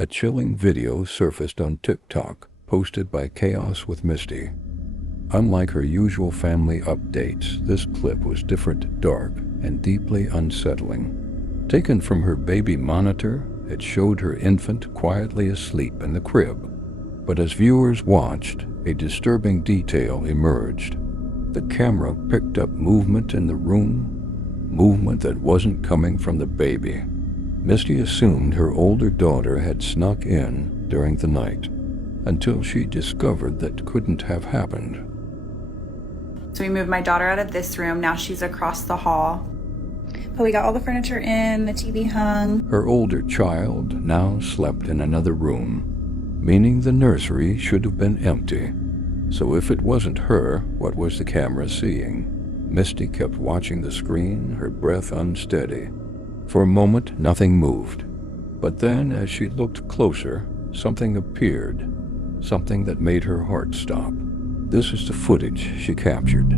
A chilling video surfaced on TikTok, posted by Chaos with Misty. Unlike her usual family updates, this clip was different, dark, and deeply unsettling. Taken from her baby monitor, it showed her infant quietly asleep in the crib. But as viewers watched, a disturbing detail emerged. The camera picked up movement in the room, movement that wasn't coming from the baby. Misty assumed her older daughter had snuck in during the night, until she discovered that couldn't have happened. So we moved my daughter out of this room. Now she's across the hall. But we got all the furniture in, the TV hung. Her older child now slept in another room, meaning the nursery should have been empty. So if it wasn't her, what was the camera seeing? Misty kept watching the screen, her breath unsteady. For a moment, nothing moved. But then, as she looked closer, something appeared, something that made her heart stop. This is the footage she captured.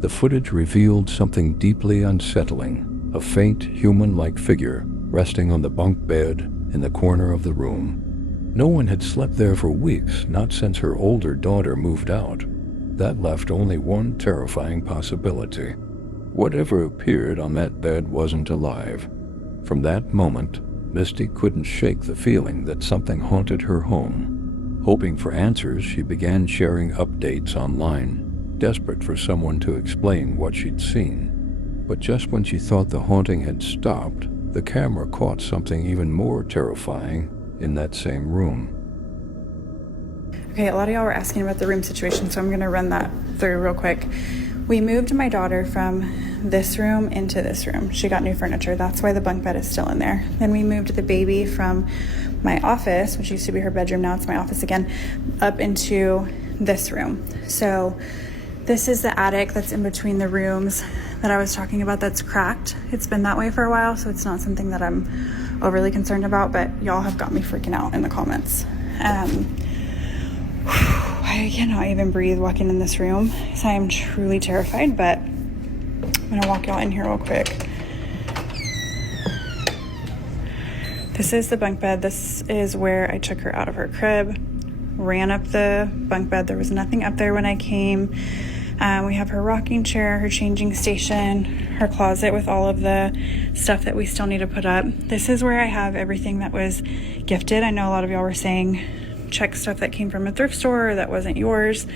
The footage revealed something deeply unsettling, a faint human-like figure resting on the bunk bed in the corner of the room. No one had slept there for weeks, not since her older daughter moved out. That left only one terrifying possibility. Whatever appeared on that bed wasn't alive. From that moment, Misty couldn't shake the feeling that something haunted her home. Hoping for answers, she began sharing updates online, desperate for someone to explain what she'd seen. But just when she thought the haunting had stopped, the camera caught something even more terrifying in that same room. Okay, a lot of y'all were asking about the room situation, so I'm gonna run that through real quick. We moved my daughter from this room into this room. She got new furniture. That's why the bunk bed is still in there. Then we moved the baby from my office, which used to be her bedroom, now it's my office again, up into this room. So this is the attic that's in between the rooms that I was talking about that's cracked. It's been that way for a while, so it's not something that I'm overly concerned about, but y'all have got me freaking out in the comments. I cannot even breathe walking in this room, so I am truly terrified, but I'm gonna walk y'all in here real quick. This is the bunk bed. This is where I took her out of her crib, ran up the bunk bed. There was nothing up there when I came. We have her rocking chair, her changing station, her closet with all of the stuff that we still need to put up. This is where I have everything that was gifted. I know a lot of y'all were saying check stuff that came from a thrift store or that wasn't yours,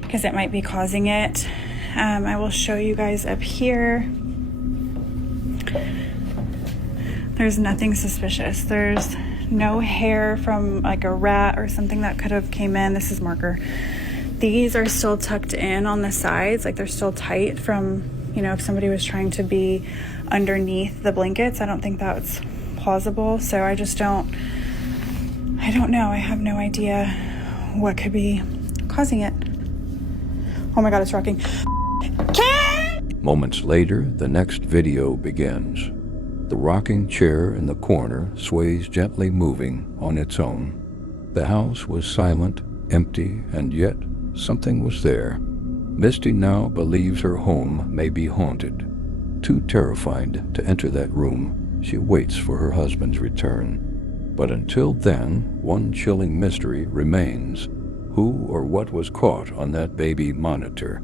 because it might be causing it. I will show you guys up here. There's nothing suspicious. There's no hair from like a rat or something that could have came in. This is marker. These are still tucked in on the sides, like they're still tight from, you know, if somebody was trying to be underneath the blankets. I don't think that's plausible. So I don't know. I have no idea what could be causing it. Oh my God, it's rocking. Moments later, the next video begins. The rocking chair in the corner sways gently, moving on its own. The house was silent, empty, and yet something was there. Misty now believes her home may be haunted. Too terrified to enter that room, she waits for her husband's return. But until then, one chilling mystery remains. Who or what was caught on that baby monitor?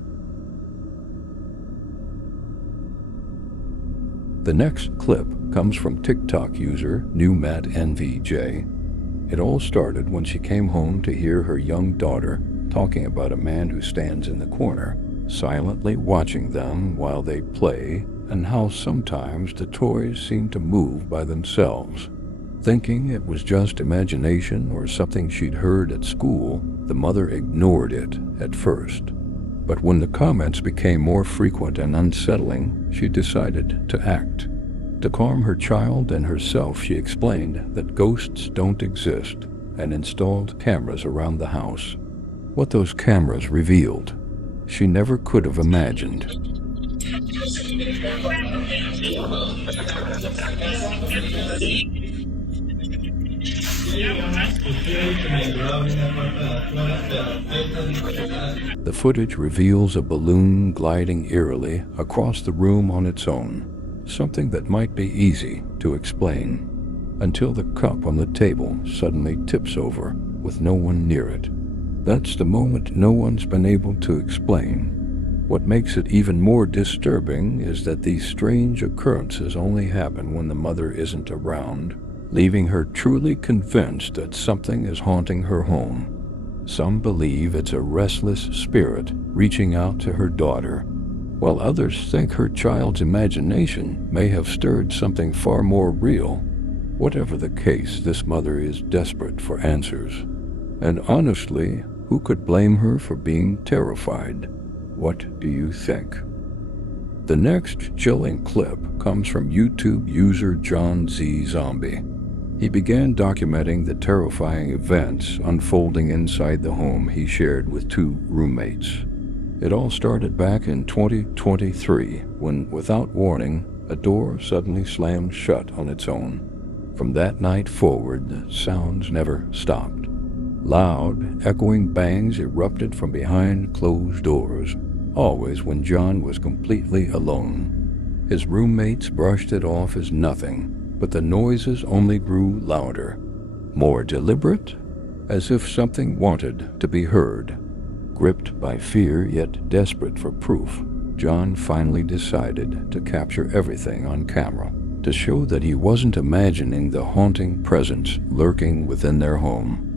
The next clip comes from TikTok user NewMattNVJ. It all started when she came home to hear her young daughter talking about a man who stands in the corner, silently watching them while they play, and how sometimes the toys seem to move by themselves. Thinking it was just imagination or something she'd heard at school, the mother ignored it at first. But when the comments became more frequent and unsettling, she decided to act. To calm her child and herself, she explained that ghosts don't exist and installed cameras around the house. What those cameras revealed, she never could have imagined. The footage reveals a balloon gliding eerily across the room on its own, something that might be easy to explain, until the cup on the table suddenly tips over with no one near it. That's the moment no one's been able to explain. What makes it even more disturbing is that these strange occurrences only happen when the mother isn't around, leaving her truly convinced that something is haunting her home. Some believe it's a restless spirit reaching out to her daughter, while others think her child's imagination may have stirred something far more real. Whatever the case, this mother is desperate for answers. And honestly, who could blame her for being terrified? What do you think? The next chilling clip comes from YouTube user John Z. Zombie. He began documenting the terrifying events unfolding inside the home he shared with two roommates. It all started back in 2023 when, without warning, a door suddenly slammed shut on its own. From that night forward, the sounds never stopped. Loud, echoing bangs erupted from behind closed doors, always when John was completely alone. His roommates brushed it off as nothing, but the noises only grew louder, more deliberate, as if something wanted to be heard. Gripped by fear yet desperate for proof, John finally decided to capture everything on camera to show that he wasn't imagining the haunting presence lurking within their home.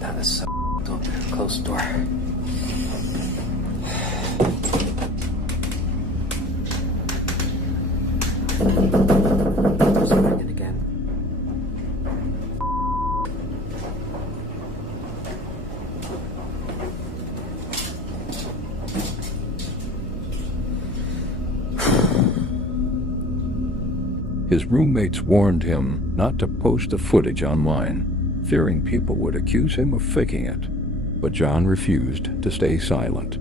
That was so open. Close the door. Just ring it again. His roommates warned him not to post the footage online, fearing people would accuse him of faking it. But John refused to stay silent.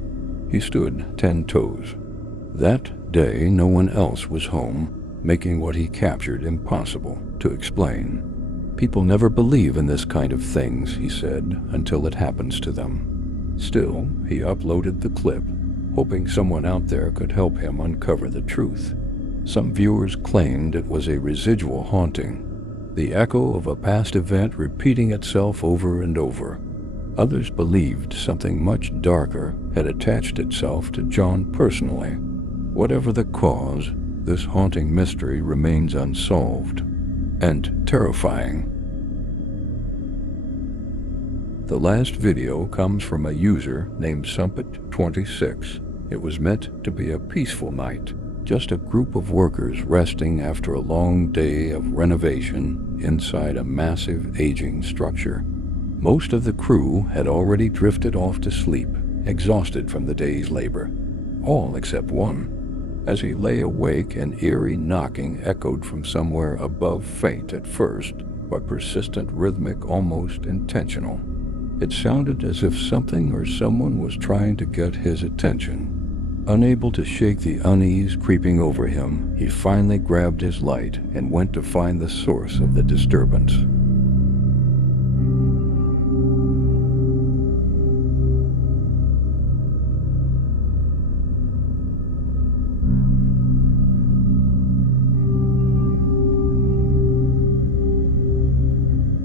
He stood 10 toes. That day, no one else was home, making what he captured impossible to explain. People never believe in this kind of things, he said, until it happens to them. Still, he uploaded the clip, hoping someone out there could help him uncover the truth. Some viewers claimed it was a residual haunting, the echo of a past event repeating itself over and over. Others believed something much darker had attached itself to John personally. Whatever the cause, this haunting mystery remains unsolved and terrifying. The last video comes from a user named Sumpit26. It was meant to be a peaceful night, just a group of workers resting after a long day of renovation inside a massive aging structure. Most of the crew had already drifted off to sleep, exhausted from the day's labor. All except one. As he lay awake, an eerie knocking echoed from somewhere above, faint at first, but persistent, rhythmic, almost intentional. It sounded as if something or someone was trying to get his attention. Unable to shake the unease creeping over him, he finally grabbed his light and went to find the source of the disturbance.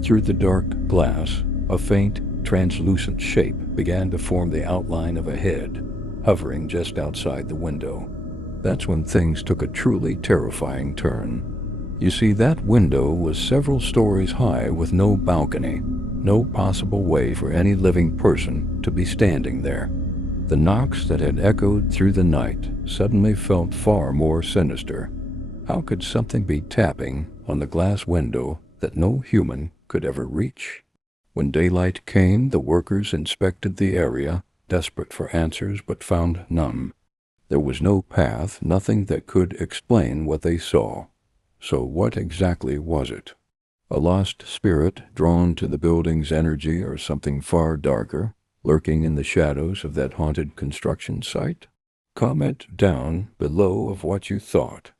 Through the dark glass, a faint, translucent shape began to form the outline of a head, hovering just outside the window. That's when things took a truly terrifying turn. You see, that window was several stories high with no balcony, no possible way for any living person to be standing there. The knocks that had echoed through the night suddenly felt far more sinister. How could something be tapping on the glass window that no human could ever reach. When daylight came, the workers inspected the area, desperate for answers, but found none. There was no path, nothing that could explain what they saw. So what exactly was it? A lost spirit drawn to the building's energy, or something far darker, lurking in the shadows of that haunted construction site? Comment down below of what you thought.